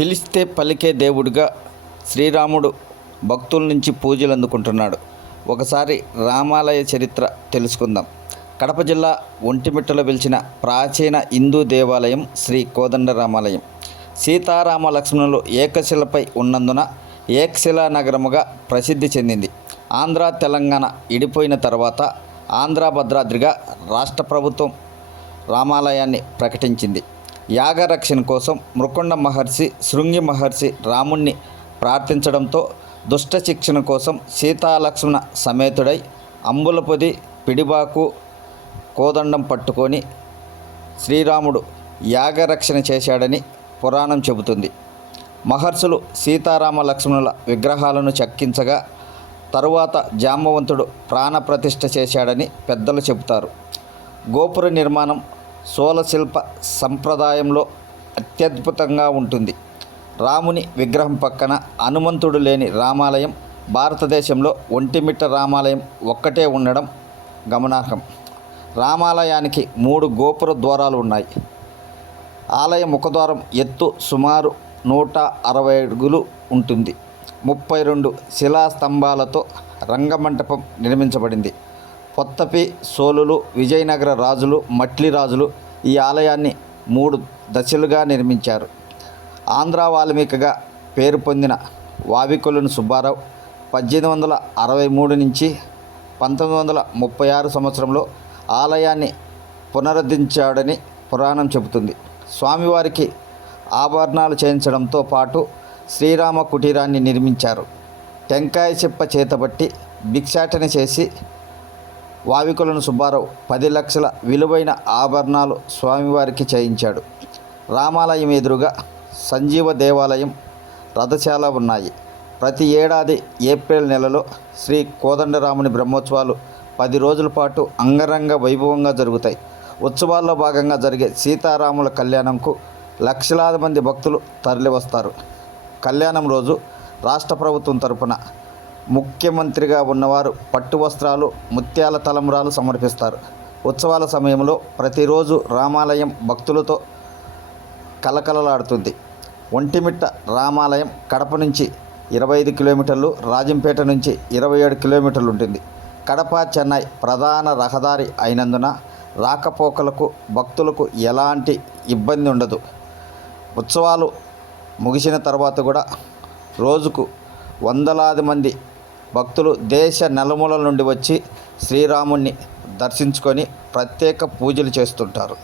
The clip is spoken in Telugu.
పిలిస్తే పలికే దేవుడిగా శ్రీరాముడు భక్తుల నుంచి పూజలు అందుకుంటున్నాడు. ఒకసారి రామాలయ చరిత్ర తెలుసుకుందాం. కడప జిల్లా ఒంటిమిట్టలో వెలిసిన ప్రాచీన హిందూ దేవాలయం శ్రీ కోదండ రామాలయం. సీతారామ లక్ష్మణులు ఏకశిలపై ఉన్నందున ఏకశిలా నగరముగా ప్రసిద్ధి చెందింది. ఆంధ్ర తెలంగాణ విడిపోయిన తర్వాత ఆంధ్ర భద్రాద్రిగా రాష్ట్ర ప్రభుత్వం రామాలయాన్ని ప్రకటించింది. యాగరక్షణ కోసం మృకుండ మహర్షి, శృంగి మహర్షి రాముణ్ణి ప్రార్థించడంతో దుష్ట శిక్షణ కోసం సీతాలక్ష్మణ సమేతుడై అంబులపొది, పిడిబాకు, కోదండం పట్టుకొని శ్రీరాముడు యాగరక్షణ చేశాడని పురాణం చెబుతుంది. మహర్షులు సీతారామ లక్ష్మణుల విగ్రహాలను చెక్కించగా తరువాత జాంబవంతుడు ప్రాణప్రతిష్ఠ చేశాడని పెద్దలు చెబుతారు. గోపుర నిర్మాణం శూలశిల్ప సంప్రదాయంలో అత్యద్భుతంగా ఉంటుంది. రాముని విగ్రహం పక్కన హనుమంతుడు లేని రామాలయం భారతదేశంలో ఒంటిమిట్ట రామాలయం ఒక్కటే ఉండడం గమనార్హం. రామాలయానికి 3 గోపుర ద్వారాలు ఉన్నాయి. ఆలయ ముఖద్వారం ఎత్తు సుమారు 160 అడుగులు ఉంటుంది. 32 శిలాస్తంభాలతో రంగమంటపం నిర్మించబడింది. పొత్తపి, సోలులు, విజయనగర రాజులు, మట్లి రాజులు ఈ ఆలయాన్ని 3 దశలుగా నిర్మించారు. ఆంధ్ర వాల్మీకిగా పేరు పొందిన వావికొలను సుబ్బారావు 1863 నుంచి 1936 సంవత్సరంలో ఆలయాన్ని పునరుద్ధరించాడని పురాణం చెబుతుంది. స్వామివారికి ఆభరణాలు చేయించడంతో పాటు శ్రీరామ కుటీరాన్ని నిర్మించారు. టెంకాయ చెప్ప చేతబట్టి భిక్షాటన చేసి వావికొలను సుబ్బారావు 10 లక్షల విలువైన ఆభరణాలు స్వామివారికి చేయించాడు. రామాలయం ఎదురుగా సంజీవ దేవాలయం, రథశాల ఉన్నాయి. ప్రతి ఏడాది ఏప్రిల్ నెలలో శ్రీ కోదండరాముని బ్రహ్మోత్సవాలు 10 రోజుల పాటు అంగరంగ వైభవంగా జరుగుతాయి. ఉత్సవాల్లో భాగంగా జరిగే సీతారాముల కళ్యాణంకు లక్షలాది మంది భక్తులు తరలివస్తారు. కళ్యాణం రోజు రాష్ట్ర ప్రభుత్వం తరపున ముఖ్యమంత్రిగా ఉన్నవారు పట్టు వస్త్రాలు, ముత్యాల తలంబ్రాలు సమర్పిస్తారు. ఉత్సవాల సమయంలో ప్రతిరోజు రామాలయం భక్తులతో కలకలలాడుతుంది. ఒంటిమిట్ట రామాలయం కడప నుంచి 25 కిలోమీటర్లు, రాజంపేట నుంచి 27 కిలోమీటర్లు ఉంటుంది. కడప చెన్నై ప్రధాన రహదారి అయినందున రాకపోకలకు భక్తులకు ఎలాంటి ఇబ్బంది ఉండదు. ఉత్సవాలు ముగిసిన తర్వాత కూడా రోజుకు వందలాది మంది భక్తులు దేశ నలుమూలల నుండి వచ్చి శ్రీరాముణ్ణి దర్శించుకొని ప్రత్యేక పూజలు చేస్తుంటారు.